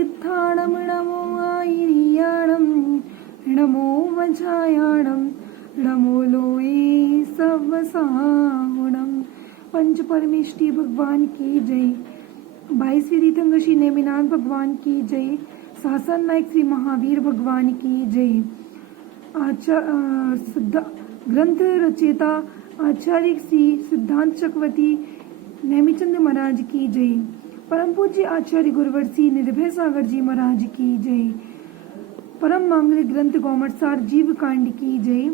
सिद्धाणं नमो आयर्याणं नमो वज्रायाणं नमो लोये सवसाहुणं। पंच परमेष्ठी भगवान की जय। 22वीं तीर्थंकर श्री नेमिनाथ भगवान की जय। शासन नायक श्री महावीर भगवान की जय। ग्रंथ रचयिता आचार्य श्री सिद्धांत चक्रवर्ती नेमिचंद महाराज की जय। परम पूज्य आचार्य गुरुवर्षी निर्भय सागर जी महाराज की जय। परम मांगलिक ग्रंथ गौमटसार जीव कांड की जय।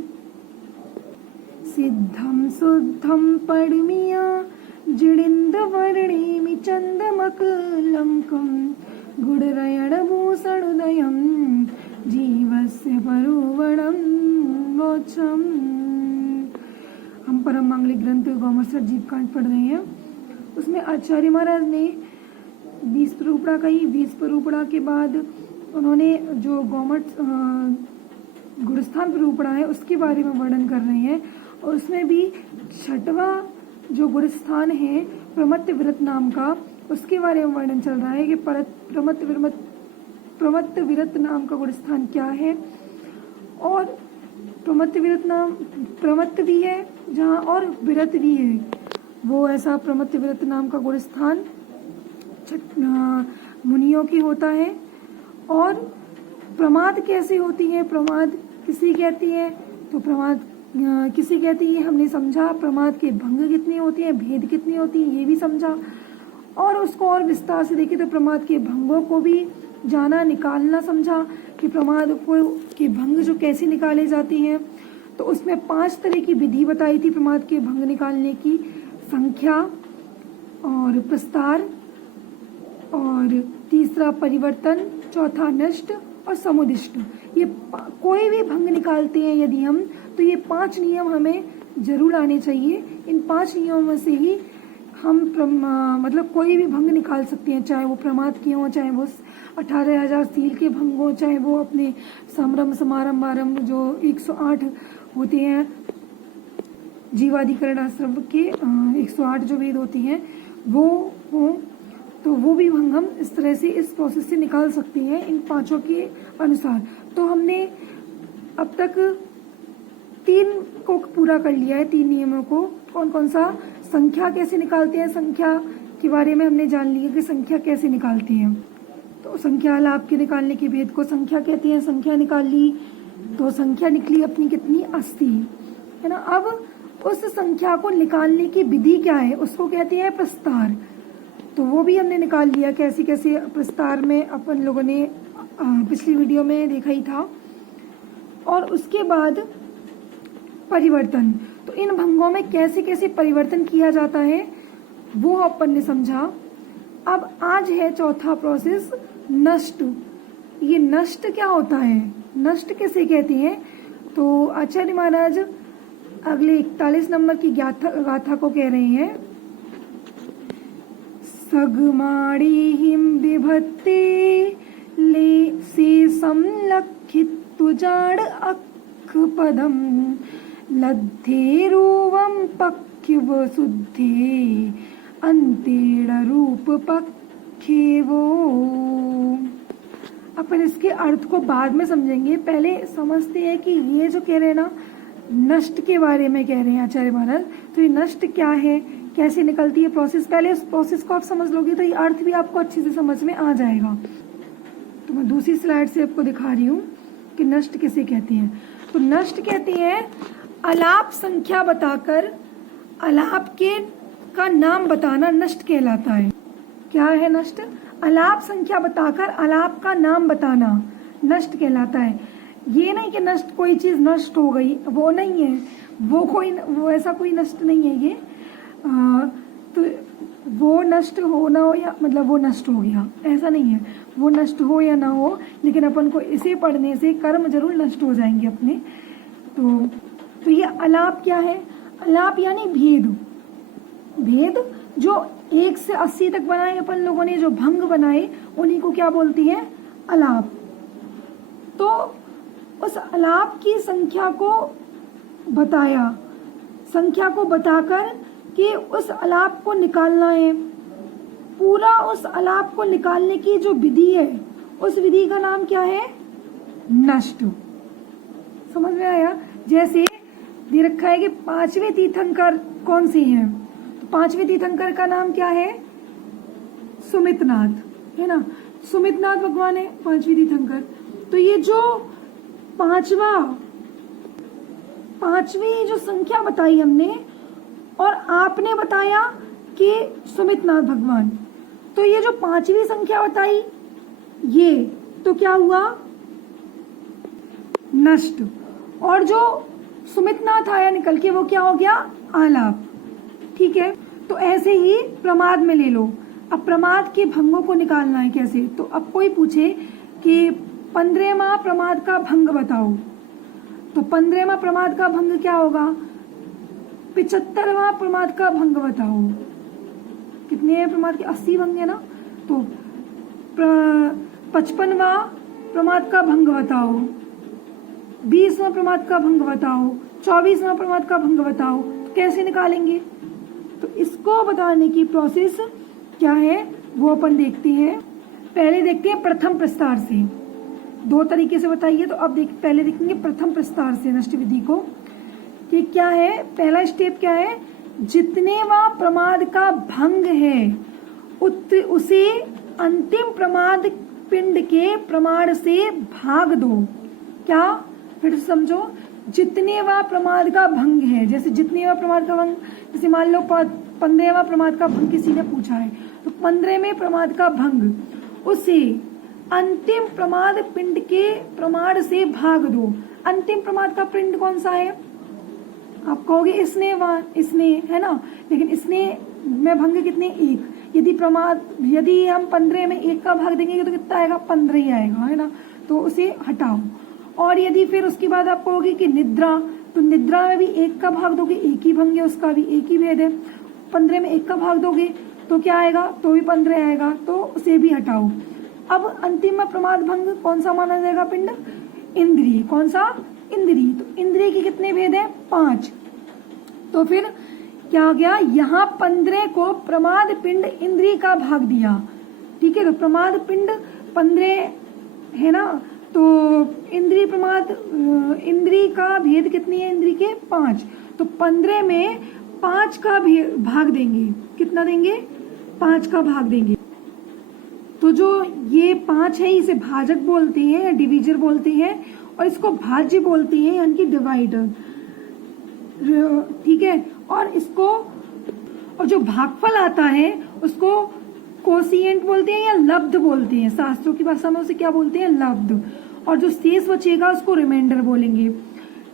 सिद्धम शुद्धम पड़मिया जिडिंद वर्णेमि चंदमकलंकम गुडरयण भूषणोदयम जीवस्य परुवणम मोक्षम। हम परम मांगलिक ग्रंथ गौमटसार जीव कांड पढ़ रहे हैं। उसमें आचार्य महाराज ने 20 परूपड़ा कही। 20 परूपड़ा के बाद उन्होंने जो गुड़स्थान परूपड़ा है उसके बारे में वर्णन कर रहे हैं। और उसमें भी 6वां जो गुड़स्थान है प्रमत्त विरत नाम का, उसके बारे में वर्णन चल रहा है कि प्रमत्त विरत नाम का गुड़स्थान क्या है। और प्रमत्त भी है जहाँ, और विरत भी है। वो ऐसा प्रमत्त विरत नाम का गुड़स्थान मुनियों की होता है। और प्रमाद कैसे होती है, प्रमाद किसी कहती है, तो प्रमाद किसी कहती है, हमने समझा। प्रमाद के भंग कितनी होती है, भेद कितनी होती है, ये भी समझा। और उसको और विस्तार से देखें तो प्रमाद के भंगों को भी जाना, निकालना समझा कि प्रमाद को के भंग जो कैसे निकाले जाती हैं। तो उसमें 5 तरह की विधि बताई थी प्रमाद के भंग निकालने की। संख्या और प्रस्तार, और तीसरा परिवर्तन, चौथा नष्ट और समुदिष्ट। ये कोई भी भंग निकालते हैं यदि हम, तो ये 5 नियम हमें जरूर आने चाहिए। इन 5 नियमों में से ही हम मतलब कोई भी भंग निकाल सकते हैं, चाहे वो प्रमाद के हों, चाहे वो 18,000 सील के भंग हो, चाहे वो अपने समरम समारंभ आरंभ जो 108 होते हैं जीवाधिकरण आश्रम के 108 जो वेद होती हैं वो हो, तो वो भी भंग हम इस तरह से इस प्रोसेस से निकाल सकते हैं इन 5 के अनुसार। तो हमने अब तक 3 को पूरा कर लिया है, 3 नियमों को। कौन कौन सा? संख्या कैसे निकालते हैं, संख्या के बारे में हमने जान लिया कि संख्या कैसे निकालते हैं। तो संख्या लाभ के निकालने के भेद को संख्या कहते हैं। संख्या निकाल ली तो संख्या निकली अपनी कितनी, 80, है ना। अब उस संख्या को निकालने की विधि क्या है, उसको कहते हैं प्रस्तार। तो वो भी हमने निकाल लिया कैसे कैसे। प्रस्तार में अपन लोगों ने पिछली वीडियो में देखा ही था। और उसके बाद परिवर्तन, तो इन भंगों में कैसे कैसे परिवर्तन किया जाता है वो अपन ने समझा। अब आज है चौथा प्रोसेस, नष्ट। ये नष्ट क्या होता है, नष्ट किसे कहते हैं? तो आचार्य महाराज अगले 41 नंबर की गाथा को कह रहे हैं। सगमाणिहिं बिभत्ते ले से संलक्षित तुजाड़ अख पदम लद्धेरुवं पक्ष्यव शुद्धे अंतेड़ रूप पक्षेवो। अपन इसके अर्थ को बाद में समझेंगे, पहले समझते हैं कि ये जो कह रहे हैं ना, नष्ट के बारे में कह रहे हैं आचार्य महाराज। तो ये नष्ट क्या है, कैसे निकलती है प्रोसेस, पहले उस प्रोसेस को आप समझ लोगे तो ये अर्थ भी आपको अच्छे से समझ में आ जाएगा। तो मैं दूसरी स्लाइड से आपको दिखा रही हूँ कि नष्ट किसे कहते हैं। तो नष्ट कहते हैं अलाप संख्या बताकर अलाप का नाम बताना नष्ट कहलाता है। क्या है नष्ट? अलाप संख्या बताकर अलाप का नाम बताना नष्ट कहलाता है। ये नहीं कि नष्ट कोई चीज नष्ट हो गई, वो नहीं है। वो ऐसा कोई नष्ट नहीं है ये। तो वो नष्ट हो ना हो, या मतलब वो नष्ट हो गया, ऐसा नहीं है। वो नष्ट हो या ना हो, लेकिन अपन को इसे पढ़ने से कर्म जरूर नष्ट हो जाएंगे अपने। तो ये अलाप क्या है? अलाप यानी भेद। भेद जो 1 से 80 तक बनाए अपन लोगों ने, जो भंग बनाए, उन्हीं को क्या बोलती है? अलाप। तो उस अलाप की संख्या को बताया, संख्या को बताकर कि उस अलाप को निकालना है। पूरा उस अलाप को निकालने की जो विधि है उस विधि का नाम क्या है? नष्ट। समझ में आया? जैसे दे रखा है कि पांचवें तीर्थंकर कौन से हैं, तो पांचवें तीर्थंकर का नाम क्या है? सुमितनाथ, है ना। सुमितनाथ भगवान है पांचवी तीर्थंकर। तो ये जो पांचवी जो संख्या बताई हमने और आपने बताया कि सुमितनाथ भगवान, तो ये जो पांचवी संख्या बताई ये तो क्या हुआ? नष्ट। और जो सुमितनाथ आया निकल के वो क्या हो गया? आलाप। ठीक है, तो ऐसे ही प्रमाद में ले लो। अब प्रमाद के भंगों को निकालना है कैसे? तो अब कोई पूछे कि 15वां प्रमाद का भंग बताओ, तो 15वां प्रमाद का भंग क्या होगा? 75वां प्रमाद का भंग बताओ। कितने हैं प्रमाद के? 80 भंग है ना। तो 55वां प्रमाद का भंग बताओ, 20वां प्रमाद का भंग बताओ, 24वां प्रमाद का भंग बताओ। तो कैसे निकालेंगे? तो इसको बताने की प्रोसेस क्या है वो अपन देखते हैं। पहले देखते हैं प्रथम प्रस्तार से। दो तरीके से बताइए, तो अब पहले देखेंगे प्रथम प्रस्तार से नष्ट विधि को कि क्या है। पहला स्टेप क्या है? जितनेवां प्रमाद का भंग है उसे अंतिम प्रमाद पिंड के प्रमाण से भाग दो। क्या? फिर समझो, जितनेवां प्रमाद का भंग है, जैसे जितनेवां प्रमाद का भंग, जैसे मान लो 15वां प्रमाद का भंग किसी ने पूछा है, तो 15वें प्रमाद का भंग उसे अंतिम प्रमाद पिंड के प्रमाण से भाग दो। अंतिम प्रमाद का पिंड कौन सा है? आप कहोगे इसने है ना, लेकिन इसने में भंग कितने? 1। यदि हम 15 में 1 का भाग देंगे तो कितना आएगा? 15 ही आएगा, है ना। तो उसे हटाओ। और यदि फिर उसके बाद आप कहोगे कि निद्रा, तो निद्रा में भी 1 का भाग दोगे, 1 ही भंग है, उसका भी 1 ही भेद है। 15 में 1 का भाग दोगे तो क्या आएगा? तो भी 15 आएगा, तो उसे भी हटाओ। अब अंतिम प्रमाद भंग कौन सा माना जाएगा पिंड? इंद्रिय। कौन सा? इंद्रिय। तो इंद्रिय के कितने भेद हैं? 5। तो फिर क्या हो गया? यहाँ 15 को प्रमाद पिंड इंद्रिय का भाग दिया। ठीक है, तो प्रमाद पिंड 15 है ना, तो इंद्रिय का भेद कितनी है? इंद्रिय के 5। तो 15 में 5 का भाग देंगे। कितना देंगे? 5 का भाग देंगे। तो जो ये 5 है इसे भाजक बोलते हैं या डिवीजर बोलते हैं, और इसको भाज्य बोलते हैं यानी कि डिवाइडर। ठीक है, और जो भागफल आता है उसको कोसिएंट बोलते हैं या लब्ध बोलते हैं। शास्त्रों की भाषा में उसे क्या बोलते हैं? लब्ध। और जो शेष बचेगा उसको रिमाइंडर बोलेंगे।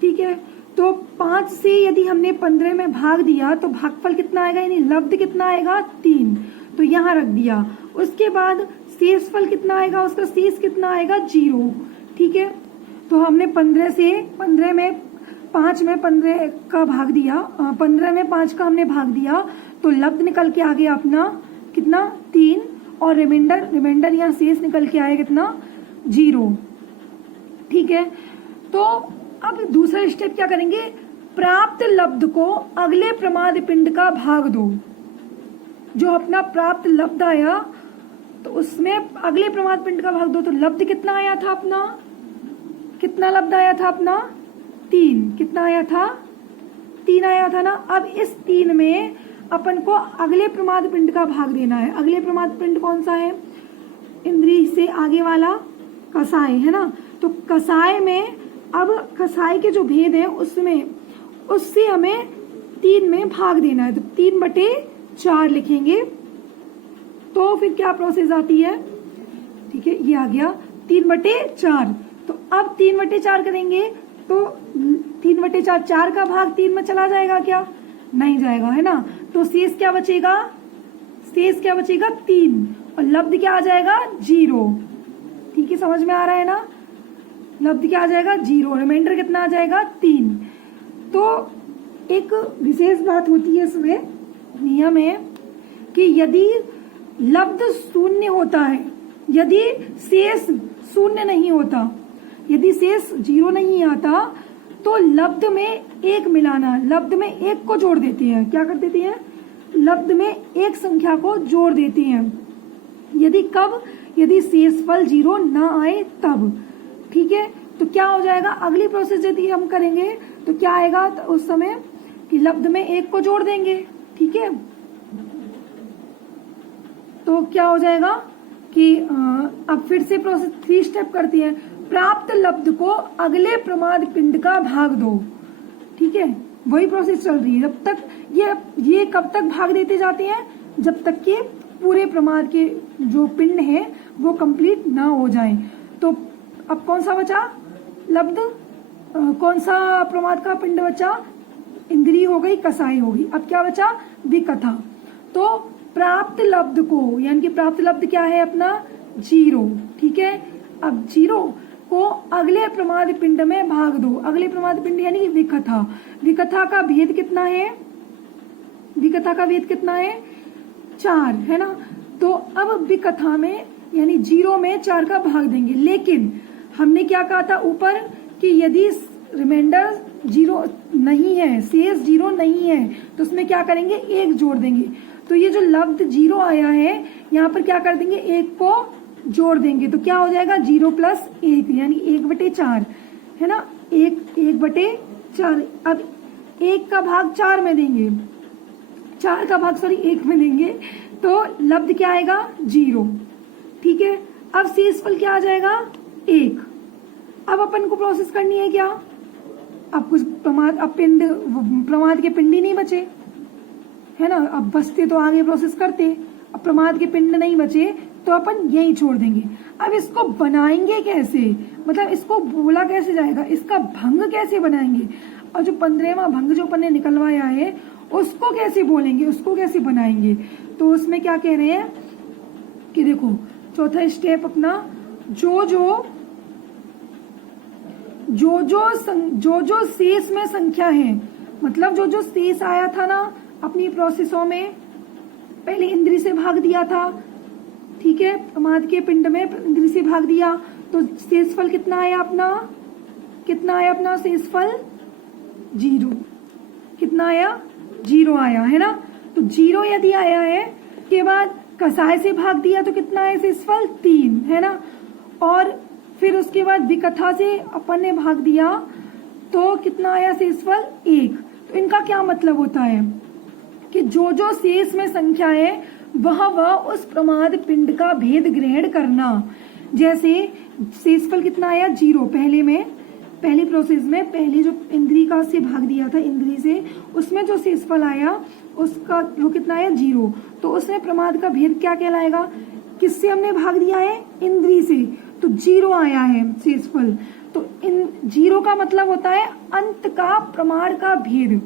ठीक है, तो 5 से यदि हमने 15 में भाग दिया तो भागफल कितना आएगा, यानी लब्ध कितना आएगा? 3। तो यहाँ रख दिया। उसके बाद शेषफल कितना आएगा? उसका शेष कितना आएगा? 0। ठीक है, तो हमने 15 में 5 में 15 का भाग दिया, 15 में 5 का हमने भाग दिया, तो लब्ध निकल के आ गया अपना कितना? 3। और रिमाइंडर यहाँ शेष निकल के आया कितना? 0। ठीक है, तो अब दूसरा स्टेप क्या करेंगे? प्राप्त लब्ध को अगले प्रमाद पिंड का भाग दो। जो अपना प्राप्त लब्ध आया तो उसमें अगले प्रमाद पिंड का भाग दो। तो लब्ध कितना आया था अपना? कितना लब्ध आया था अपना? 3। कितना आया था? 3 आया था ना। अब इस 3 में अपन को अगले प्रमाद पिंड का भाग देना है। अगले प्रमाद पिंड कौन सा है? इंद्रिय से आगे वाला कसाय, है ना। तो कसाय में, अब कसाय के जो भेद है उससे हमें 3 में भाग देना है। तो 3/4 लिखेंगे। तो फिर क्या प्रोसेस आती है? ठीक है, ये आ गया 3/4। तो अब 3/4 करेंगे तो 3/4, 4 का भाग 3 में चला जाएगा क्या? नहीं जाएगा, है ना। तो शेष क्या बचेगा? 3। और लब्ध क्या आ जाएगा? 0। ठीक है, समझ में आ रहा है ना। लब्ध क्या आ जाएगा? 0। रिमाइंडर कितना आ जाएगा? 3। तो एक विशेष बात होती है इसमें, नियम है कि यदि लब्ध 0 होता है, यदि शेष 0 नहीं होता, यदि शेष 0 नहीं आता, तो लब्ध में 1 मिलाना। लब्ध में 1 को जोड़ देते हैं। क्या कर देते हैं? लब्ध में 1 संख्या को जोड़ देते हैं। यदि शेषफल 0 ना आए तब। ठीक है, तो क्या हो जाएगा, अगली प्रोसेस यदि हम करेंगे तो क्या आएगा, तो उस समय कि लब्ध में 1 को जोड़ देंगे। ठीक है, तो क्या हो जाएगा कि अब फिर से प्रोसेस 3 स्टेप करती है। प्राप्त लब्ध को अगले प्रमाद पिंड का भाग दो। ठीक है, वही प्रोसेस चल रही है जब तक ये कब तक भाग देते जाते हैं, जब तक कि पूरे प्रमाद के जो पिंड है वो कंप्लीट ना हो जाए। तो अब कौन सा बचा लब्ध, कौन सा प्रमाद का पिंड बचा, इंद्री हो गई, कसाई हो गई। अब क्या बचा, विकथा। तो प्राप्त लब्ध को, यानी कि प्राप्त लब्ध क्या है अपना 0। ठीक है, अब 0 को अगले प्रमाद पिंड में भाग दो। अगले प्रमाद पिंड यानी विकथा। विकथा का भेद कितना है, विकथा का भेद कितना है 4 है ना। तो अब विकथा में यानी 0 में 4 का भाग देंगे। लेकिन हमने क्या कहा था ऊपर कि यदि रिमाइंडर 0 नहीं है, शेष 0 नहीं है, तो उसमें क्या करेंगे 1 जोड़ देंगे। तो ये जो लब्ध 0 आया है यहाँ पर क्या कर देंगे 1 को जोड़ देंगे। तो क्या हो जाएगा 0 + 1 यानी 1/4 है ना, 1/4। अब 1 का भाग 4 में देंगे, 4 का भाग 1 में देंगे, तो लब्ध क्या आएगा 0। ठीक है, अब शेषफल क्या आ जाएगा 1। अब अपन को प्रोसेस करनी है क्या, अब कुछ प्रमाद, अब प्रमाद के पिंड ही नहीं बचे है ना। अब बचते तो आगे प्रोसेस करते, अब प्रमाद के पिंड नहीं बचे तो अपन यही छोड़ देंगे। अब इसको बनाएंगे कैसे, मतलब इसको बोला कैसे जाएगा, इसका भंग कैसे बनाएंगे, और जो 15वां भंग जो अपन ने निकलवाया है उसको कैसे बोलेंगे, उसको कैसे बनाएंगे। तो उसमें क्या कह रहे हैं कि देखो चौथा स्टेप अपना, जो जो शेष में संख्या है, मतलब जो शेष आया था ना अपनी प्रोसेसों में, पहले इंद्री से भाग दिया था। ठीक है, प्रमाद के पिंड में इंद्री से भाग दिया, तो शेषफल कितना आया अपना, कितना आया अपना शेषफल 0। कितना आया 0 आया है ना। तो 0 यदि आया है के बाद कसाय से भाग दिया तो कितना है शेषफल 3 है ना। और फिर उसके बाद विकथा से अपन ने भाग दिया तो कितना आया शेषफल 1। तो इनका क्या मतलब होता है कि जो शेष में संख्या है वह उस प्रमाद पिंड का भेद ग्रहण करना। जैसे शेषफल कितना आया 0 पहली प्रोसेस में, पहले जो इंद्री का से भाग दिया था इंद्री से, उसमें जो शेषफल आया उसका वो कितना आया 0। तो उसमें प्रमाद का भेद क्या कहलाएगा, किससे हमने भाग दिया है इंद्री से, तो 0 आया है शेषफल। तो इन 0 का मतलब होता है अंत का प्रमाण का भेद।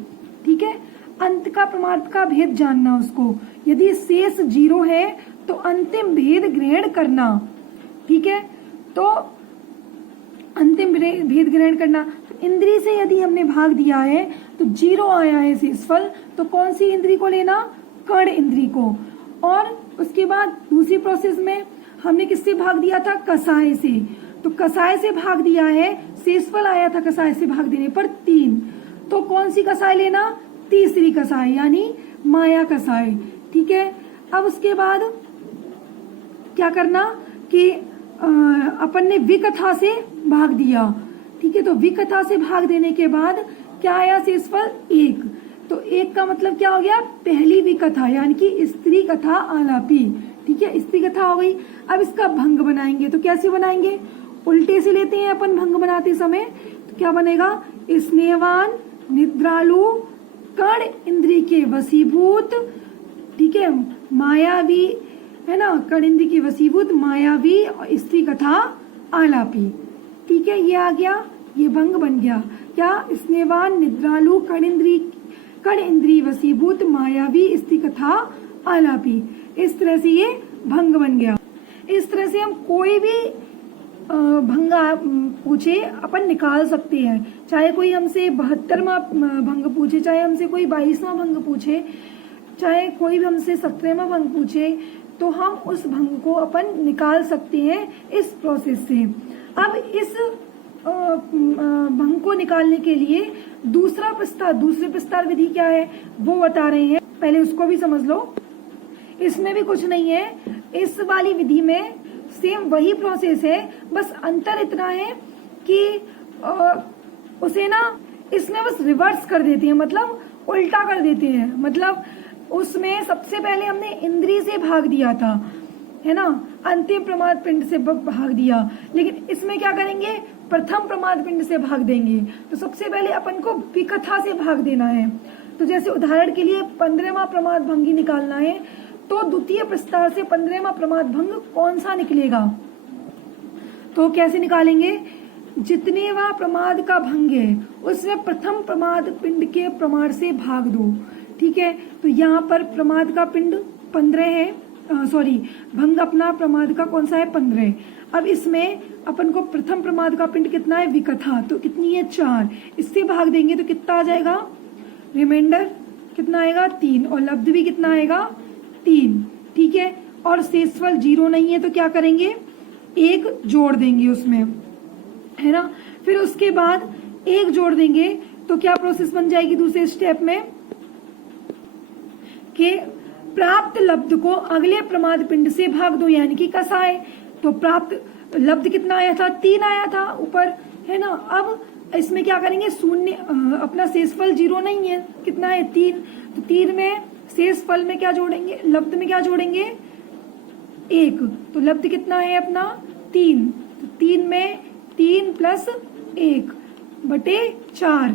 ठीक है, अंत का प्रमाण का भेद जानना उसको। यदि शेष 0 है तो अंतिम भेद ग्रहण करना। ठीक है, तो अंतिम भेद ग्रहण करना। तो इंद्री से यदि हमने भाग दिया है तो 0 आया है शेषफल, तो कौन सी इंद्री को लेना, कर्ण इंद्री को। और उसके बाद दूसरी प्रोसेस में हमने किससे भाग दिया था, कसाय से। तो कसाय से भाग दिया है, शेषफल आया था कसाय से भाग देने पर 3। तो कौन सी कसाय लेना, तीसरी कसाय यानी माया कसाय। ठीक है, अब उसके बाद क्या करना कि अपन ने विकथा से भाग दिया। ठीक है, तो विकथा से भाग देने के बाद क्या आया शेषफल 1। तो 1 का मतलब क्या हो गया, पहली विकथा यानी कि स्त्री कथा आलापी। ठीक है, स्त्री कथा हो गई। अब इसका भंग बनाएंगे, तो कैसे बनाएंगे, उल्टे से लेते हैं अपन भंग बनाते समय। तो क्या बनेगा, स्नेहवान निद्रालु कर्ण इंद्री के वशीभूत। ठीक है, मायावी है ना, कर्ण इंद्री के वशीभूत मायावी और स्त्री कथा आलापी। ठीक है, ये आ गया, ये भंग बन गया क्या, स्नेहवान निद्रालु कर्ण इंद्री वशीभूत मायावी स्त्री कथा आलापी। इस तरह से ये भंग बन गया। इस तरह से हम कोई भी भंगा पूछे अपन निकाल सकते हैं। चाहे कोई हमसे 72वां भंग पूछे, चाहे हमसे कोई 22वां भंग पूछे, चाहे कोई भी हमसे 17वां भंग पूछे, तो हम उस भंग को अपन निकाल सकते हैं इस प्रोसेस से। अब इस भंग को निकालने के लिए दूसरे प्रस्तार विधि क्या है वो बता रहे हैं, पहले उसको भी समझ लो। इसमें भी कुछ नहीं है, इस वाली विधि में सेम वही प्रोसेस है, बस अंतर इतना है कि उसे ना इसमें बस रिवर्स कर देते हैं, मतलब उल्टा कर देते हैं। मतलब उसमें सबसे पहले हमने इंद्री से भाग दिया था, है ना, अंतिम प्रमाद पिंड से भाग दिया, लेकिन इसमें क्या करेंगे, प्रथम प्रमाद पिंड से भाग देंगे। तो सबसे पहले अपन को विकथा से भाग देना है। तो जैसे उदाहरण के लिए 15वां प्रमाद भंगी निकालना है, तो द्वितीय प्रस्तार से 15वां प्रमाद भंग कौन सा निकलेगा, तो कैसे निकालेंगे, जितनेवा प्रमाद का भंग है उसमें प्रथम प्रमाद पिंड के प्रमाण से भाग दो। ठीक है, तो यहाँ पर प्रमाद का पिंड 15 है, भंग अपना प्रमाद का कौन सा है, 15। अब इसमें अपन को प्रथम प्रमाद का पिंड कितना है, विकथा, तो कितनी है, 4। इससे भाग देंगे तो कितना आ जाएगा, रिमाइंडर कितना आएगा, 3, और लब्ध भी कितना आएगा, 3। ठीक है, और शेषफल 0 नहीं है तो क्या करेंगे, 1 जोड़ देंगे उसमें, है ना। फिर उसके बाद 1 जोड़ देंगे तो क्या प्रोसेस बन जाएगी दूसरे स्टेप में, कि प्राप्त लब्ध को अगले प्रमाद पिंड से भाग दो, यानी कि कसाए। तो प्राप्त लब्ध कितना आया था, 3 आया था ऊपर, है ना। अब इसमें क्या करेंगे, शून्य, अपना शेषफल 0 नहीं है, कितना है, 3। तो 3 में शेषफल में क्या जोड़ेंगे, लब्ध में क्या जोड़ेंगे, 1। तो लब्ध कितना है अपना, 3। तो 3 में 3 + 1 बटे 4,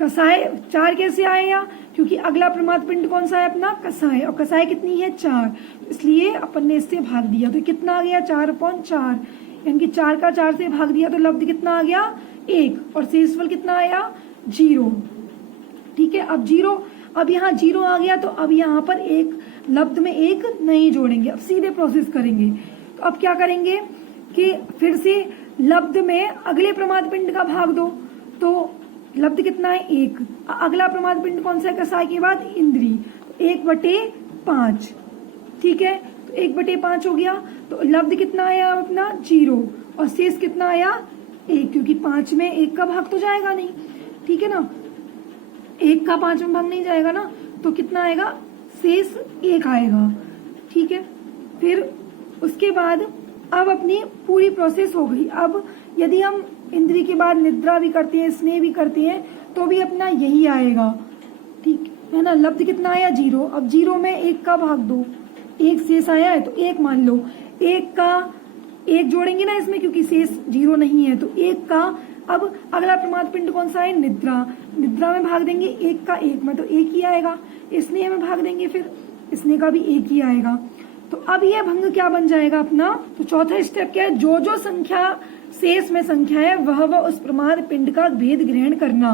कसाए 4 कैसे आएगा, क्योंकि अगला प्रमाद पिंड कौन सा है अपना, कसाए, और कसाए कितनी है, 4, इसलिए अपन ने इससे भाग दिया। तो कितना आ गया, 4/4, यानी कि 4 का 4 से भाग दिया तो लब्ध कितना आ गया, 1, और शेषफल कितना आया, 0। ठीक है, अब 0, अब यहाँ 0 आ गया, तो अब यहाँ पर एक लब्ध में 1 नहीं जोड़ेंगे, अब सीधे प्रोसेस करेंगे। तो अब क्या करेंगे कि फिर से लब्ध में अगले प्रमाद पिंड का भाग दो, तो लब्ध कितना है, 1। अगला प्रमाद पिंड कौन सा है, कसाई के बाद इंद्री, तो 1/5। ठीक है, तो 1/5 हो गया, तो लब्ध कितना आया अपना, 0, और शेष कितना आया, 1, क्योंकि 5 में 1 का भाग तो जाएगा नहीं। ठीक है ना, 1 का 5 में भाग नहीं जाएगा ना, तो कितना आएगा, शेष 1 आएगा। ठीक है, फिर उसके बाद अब अपनी पूरी प्रोसेस हो गई। अब यदि हम इंद्री के बाद निद्रा भी करते हैं, स्नेह भी करते हैं, तो भी अपना यही आएगा। ठीक है ना, लब्ध कितना आया, 0। अब 0 में 1 का भाग दो, 1 शेष आया है तो 1 मान लो, 1 का 1 जोड़ेंगे ना इसमें, क्योंकि शेष 0 नहीं है, तो 1 का, अब अगला प्रमाद पिंड कौन सा है, निद्रा, निद्रा में भाग देंगे 1 का 1 में, तो 1 ही आएगा। स्नेह में भाग देंगे फिर स्नेह का भी 1 ही आएगा। तो अब यह भंग क्या बन जाएगा अपना, तो चौथा स्टेप क्या है, जो जो संख्या शेष में संख्या है वह उस प्रमाद पिंड का भेद ग्रहण करना।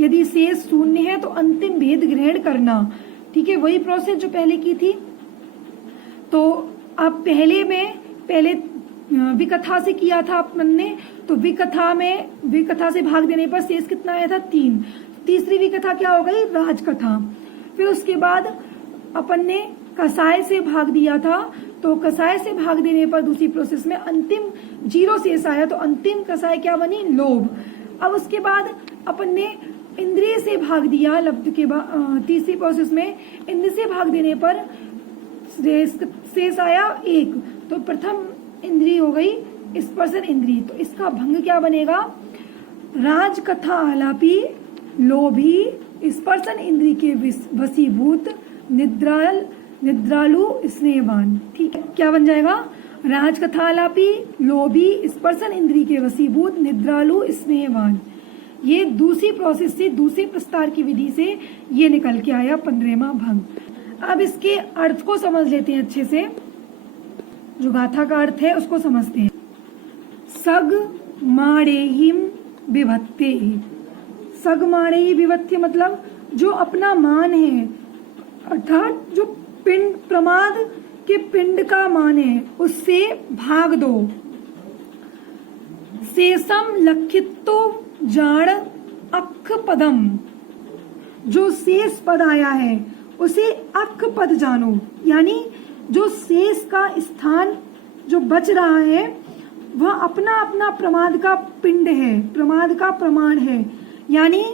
यदि शेष 0 है तो अंतिम भेद ग्रहण करना। ठीक है, वही प्रोसेस जो पहले की थी। तो अब पहले विकथा से किया था अपन ने, तो विकथा से भाग देने पर शेष कितना आया था, 3। तीसरी विकथा क्या हो गई, राजकथा। फिर उसके बाद अपन ने कसाय से भाग दिया था, तो कसाय से भाग देने पर दूसरी प्रोसेस में अंतिम 0 शेष आया, तो अंतिम कसाय क्या बनी, लोभ। अब उसके बाद अपन ने इंद्रिय से भाग दिया लब्ध के बाद, तीसरी प्रोसेस में इंद्रिय से भाग देने पर शेष आया 1, तो प्रथम इंद्रिय हो गई स्पर्शन इंद्रिय। तो इसका भंग क्या बनेगा, राजकथा आलापी लोभी स्पर्शन इंद्रिय के वशीभूत निद्रालु स्नेहवान। ठीक है, क्या बन जाएगा, राजकथा आलापी लोभी स्पर्शन इंद्रिय के वशीभूत निद्रालु स्नेहवान। ये दूसरी प्रोसेस से, दूसरे प्रस्तार की विधि से ये निकल के आया 15वां भंग। अब इसके अर्थ को समझ लेते हैं अच्छे से, जो गाथा का अर्थ है उसको समझते हैं। सग माणेहिम विभत्ते, सग माणेहि विभत्ते मतलब जो अपना मान है, अर्थात जो पिंड प्रमाद के पिंड का मान है उससे भाग दो। शेषम लक्षितो जाड़ अक्ष पदम, जो शेष पद आया है उसे अक्ष पद जानो, यानी जो शेष का स्थान जो बच रहा है वह अपना अपना प्रमाद का पिंड है, प्रमाद का प्रमाण है। यानी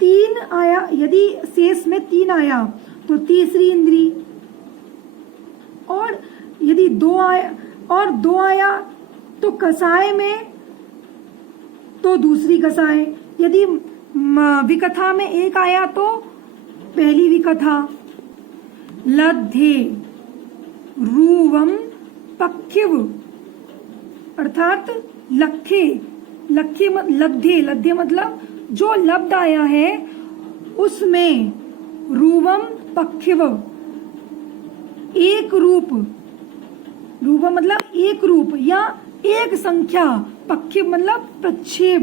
3 आया, यदि शेष में 3 आया तो तीसरी इंद्री, और यदि 2 आया, और 2 आया तो कसाय में तो दूसरी कसाय, यदि विकथा में 1 आया तो पहली विकथा। लद्धे रूवम पक्षिव अर्थात लखे, लद्धे मतलब जो लब्ध आया है उसमें रूवम पक्षिव एक रूप, रूपम मतलब एक रूप या एक संख्या, पक्षिव मतलब प्रक्षेप,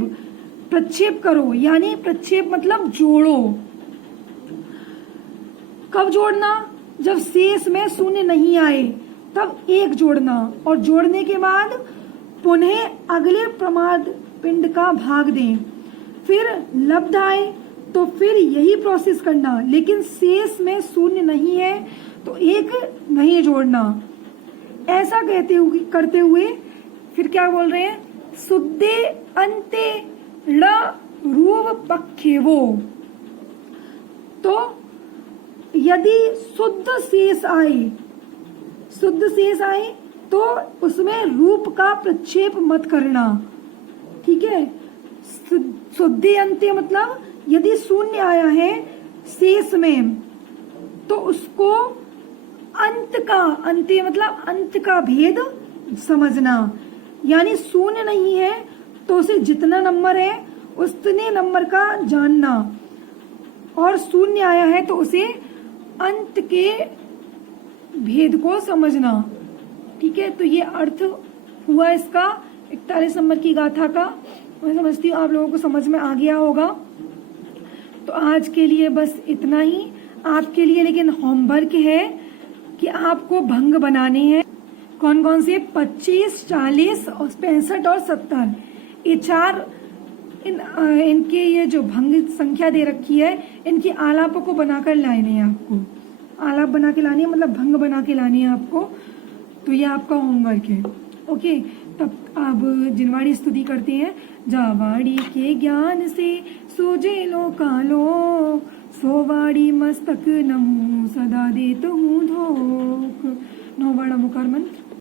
प्रक्षेप करो, यानी प्रक्षेप मतलब जोड़ो। कब जोड़ना? जब शेष में शून्य नहीं आए तब 1 जोड़ना, और जोड़ने के बाद पुनः अगले प्रमाद पिंड का भाग दें। फिर लब्ध आए तो फिर यही प्रोसेस करना, लेकिन शेष में शून्य नहीं है तो 1 नहीं जोड़ना। ऐसा करते हुए फिर क्या बोल रहे हैं? शुद्धे अंते ल रूव पक्षेवो। तो यदि शुद्ध शेष आए तो उसमें रूप का प्रक्षेप मत करना, ठीक है। शुद्धे अंत्य मतलब यदि शून्य आया है शेष में तो उसको अंत्य मतलब अंत का भेद समझना, यानी शून्य नहीं है तो उसे जितना नंबर है उतने नंबर का जानना, और शून्य आया है तो उसे अंत के भेद को समझना, ठीक है। तो ये अर्थ हुआ इसका 41 नंबर की गाथा का। मैं समझती हूँ आप लोगों को समझ में आ गया होगा। तो आज के लिए बस इतना ही आपके लिए, लेकिन होमवर्क है कि आपको भंग बनाने हैं। कौन कौन से? 25, 40, 65 और 70, ये 4 इनके ये जो भंग संख्या दे रखी है इनकी आलापों को बनाकर लाने हैं आपको। आलाप बना के लानी है मतलब भंग बना के लानी है आपको। तो ये आपका होमवर्क है, ओके। तब अब जिनवाड़ी स्तुति करते हैं। जावाड़ी के ज्ञान से सोजे लो कालो, सोवाड़ी मस्तक नमू सदा देत हूँ धोक। नौवाड़ा मुकार मंत्र।